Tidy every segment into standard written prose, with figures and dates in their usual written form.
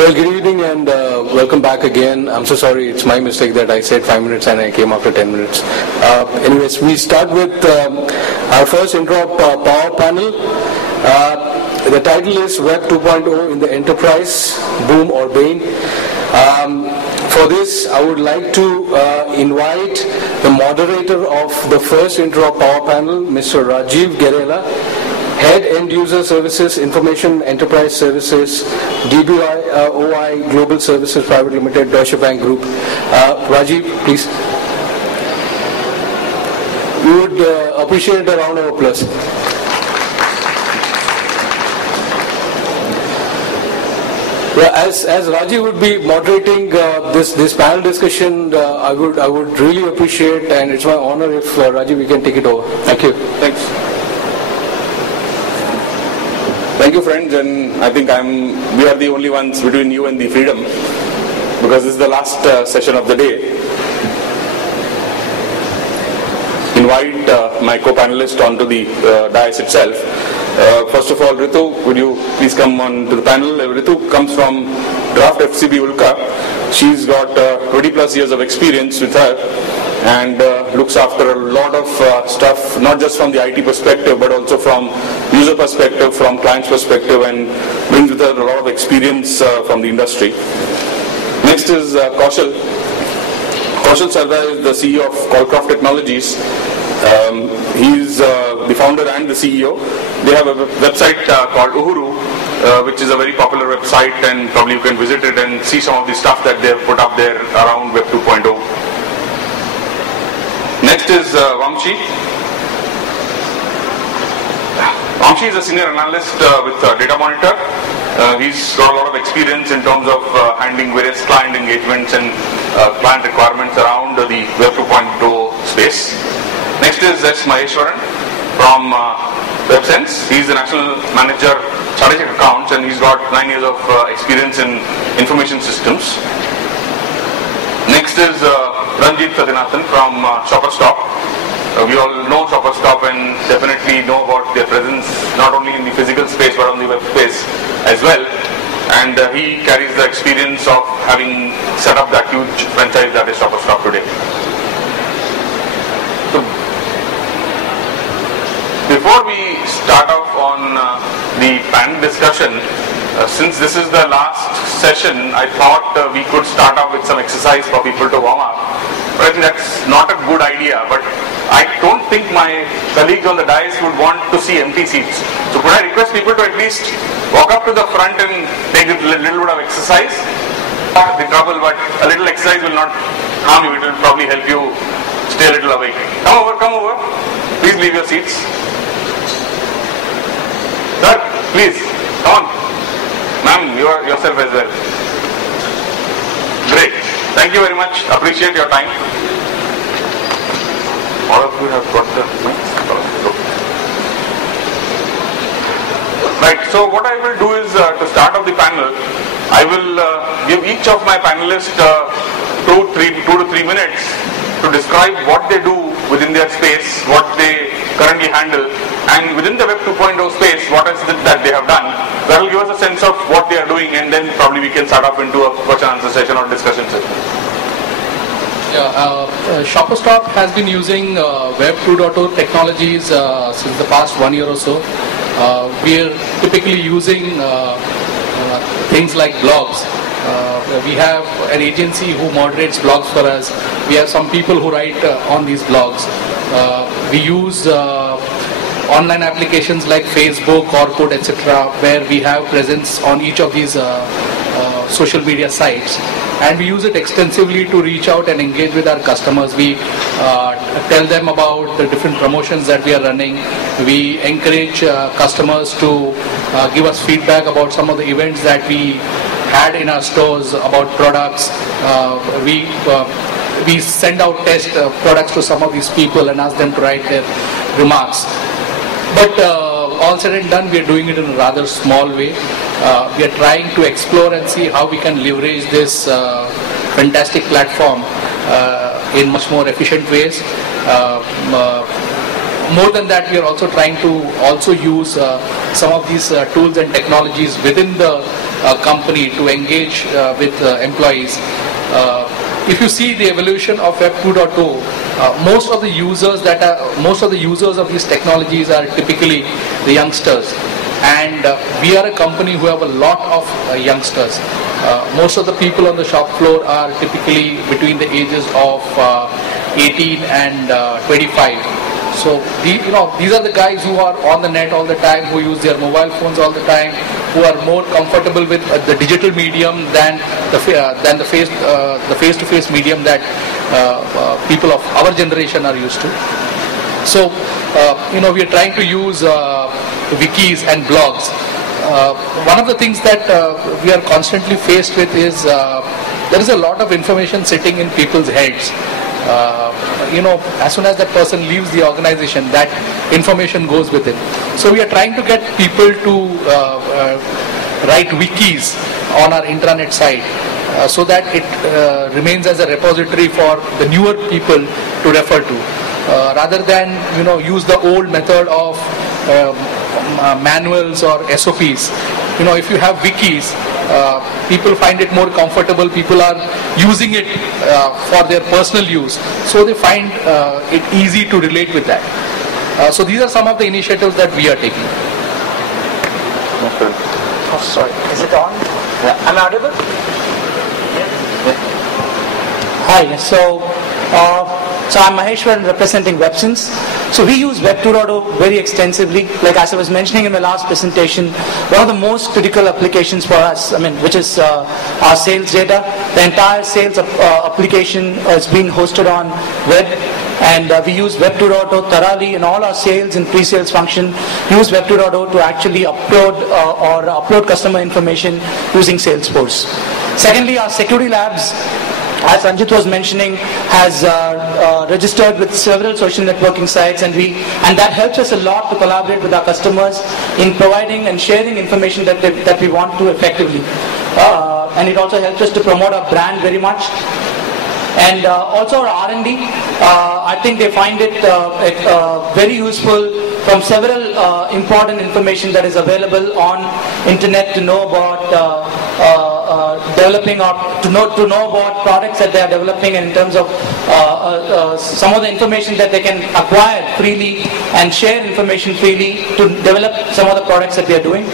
Well, good evening and welcome back again. I'm so sorry, it's my mistake that I said 5 minutes and I came after 10 minutes. Anyways, we start with our first Interop power panel. The title is Web 2.0 in the Enterprise, Boom or Bane. For this, I would like to invite the moderator of the first Interop power panel, Mr. Rajiv Gerela, Head End User Services, Information Enterprise Services, DBI OI Global Services Private Limited, Deutsche Bank Group. Rajiv, please. We would appreciate a round of applause. Yeah, as Rajiv would be moderating this panel discussion, I would really appreciate, and it's my honor if Rajiv, you can take it over. Thank you. Thanks. Thank you, friends, and I think we are the only ones between you and the freedom, because this is the last session of the day. Invite my co-panelist onto the dais itself. First of all, Ritu, would you please come on to the panel? Ritu comes from Draft FCB Ulka. She's got 20 plus years of experience with her and looks after a lot of stuff, not just from the IT perspective, but also from user perspective, from client's perspective, and brings with her a lot of experience from the industry. Next is Kaushal. Kaushal Sarda is the CEO of Qualcroft Technologies. He's the founder and the CEO. They have a website called Uhuru, which is a very popular website, and probably you can visit it and see some of the stuff that they've put up there around Web 2.0. Next is Vamshi. Vamshi is a senior analyst with Data Monitor. He's got a lot of experience in terms of handling various client engagements and client requirements around the Web 2.0 space. Next is S. Maheshwaran from WebSense. He's the National Manager Strategic Accounts, and he's got 9 years of experience in information systems. Next is Ranjit Sadinathan from ShopperStop. We all know ShopperStop and definitely know about their presence not only in the physical space but on the web space as well. And he carries the experience of having set up that huge franchise that is ShopperStop today. So, before we start off on the panel discussion, since this is the last session, I thought we could start off with some exercise for people to warm up. But I think that's not a good idea. But I don't think my colleagues on the dais would want to see empty seats. So could I request people to at least walk up to the front and take a little bit of exercise? Not the trouble, but a little exercise will not harm you. It will probably help you stay a little awake. Come over. Please leave your seats. Sir, please, come on. Ma'am, you are yourself as well. Great. Thank you very much. Appreciate your time. All of you have got the mics? Right. So what I will do is to start off the panel, I will give each of my panelists 2 to 3 minutes to describe what they do within their space, what they currently handle, and within the Web 2.0 space, what is it that they have done. That will give us a sense of what they are doing, and then probably we can start off into a question and answer session or discussion session. Yeah, ShopperStop has been using Web 2.0 technologies since the past 1 year or so. We are typically using things like blogs. We have an agency who moderates blogs for us. We have some people who write on these blogs. We use online applications like Facebook, Orkut, etc., where we have presence on each of these social media sites, and we use it extensively to reach out and engage with our customers. We tell them about the different promotions that we are running. We encourage customers to give us feedback about some of the events that we had in our stores, about products. We send out test products to some of these people and ask them to write their remarks. But all said and done, we are doing it in a rather small way. We are trying to explore and see how we can leverage this fantastic platform in much more efficient ways. more than that, we are also trying to also use some of these tools and technologies within the company to engage with employees. If you see the evolution of Web 2.0, most of the users of these technologies are typically the youngsters, and we are a company who have a lot of youngsters. Most of the people on the shop floor are typically between the ages of 18 and 25. So these are the guys who are on the net all the time, who use their mobile phones all the time, who are more comfortable with the digital medium than the face-to-face medium that people of our generation are used to. So we are trying to use wikis and blogs. One of the things that we are constantly faced with is there is a lot of information sitting in people's heads. As soon as that person leaves the organization, that information goes with it. So we are trying to get people to write wikis on our intranet site so that it remains as a repository for the newer people to refer to, rather than use the old method of manuals or SOPs. If you have wikis, people find it more comfortable. People are using it for their personal use, so they find it easy to relate with that. So these are some of the initiatives that we are taking. Okay. Oh, sorry. Is it on? Yeah. Am I audible? Hi. So I'm Maheshwaran representing WebSense. So we use Web 2.0 very extensively. Like as I was mentioning in the last presentation, one of the most critical applications for us, which is our sales data. The entire sales application is being hosted on web, and we use Web 2.0 thoroughly in all our sales and pre-sales function. Use Web 2.0 to actually upload customer information using Salesforce. Secondly, our security labs, as Anjit was mentioning, has registered with several social networking sites, and that helps us a lot to collaborate with our customers in providing and sharing information that we want to effectively. And it also helps us to promote our brand very much. And also our R&D, I think they find it very useful from several important information that is available on internet to know about developing or to know about products that they are developing, and in terms of some of the information that they can acquire freely and share information freely to develop some of the products that they are doing.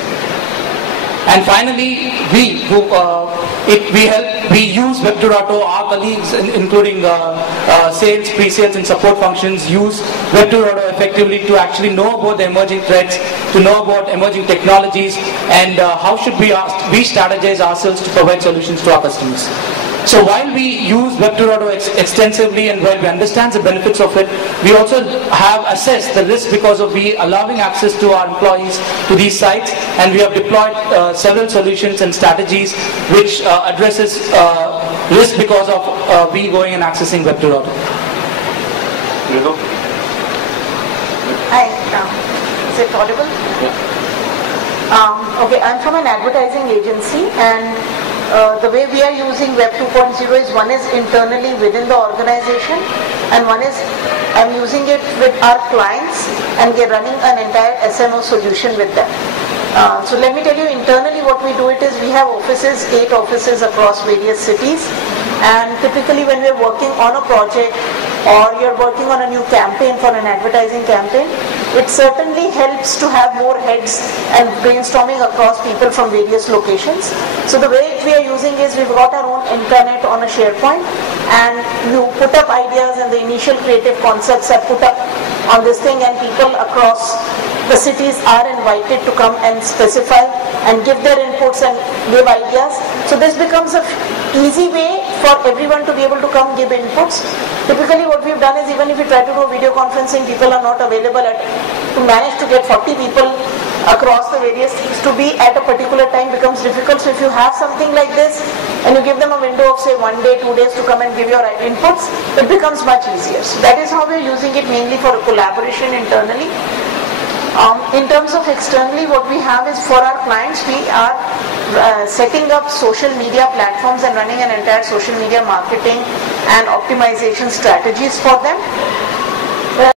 And finally, we use Web 2.0, our colleagues, including sales, pre-sales and support functions, use Web 2.0 effectively to actually know about the emerging threats, to know about emerging technologies, and how should we strategize ourselves to provide solutions to our customers. So while we use Web 2.0 extensively and while we understand the benefits of it, we also have assessed the risk because of we allowing access to our employees to these sites, and we have deployed several solutions and strategies which addresses risk because of we going and accessing Web 2.0. Hi, is it audible? Yeah. Okay, I'm from an advertising agency, and the way we are using Web 2.0 is, one is internally within the organization, and one is I'm using it with our clients, and we're running an entire SNO solution with them. So let me tell you, internally what we do it is, we have 8 offices across various cities, and typically when we're working on a project or you're working on a new campaign for an advertising campaign, it certainly helps to have more heads and brainstorming across people from various locations. So the way we are using is, we've got our own intranet on a SharePoint, and you put up ideas and the initial creative concepts are put up on this thing, and people across the cities are invited to come and specify and give their inputs and give ideas. So this becomes an easy way for everyone to be able to come give inputs. Typically what we've done is, even if we try to do video conferencing, people are not available. To manage to get 40 people across the various teams to be at a particular time becomes difficult. So if you have something like this and you give them a window of say 1 day, 2 days to come and give your inputs, it becomes much easier. So that is how we're using it, mainly for collaboration internally. In terms of externally, what we have is, for our clients, we are setting up social media platforms and running an entire social media marketing and optimization strategies for them.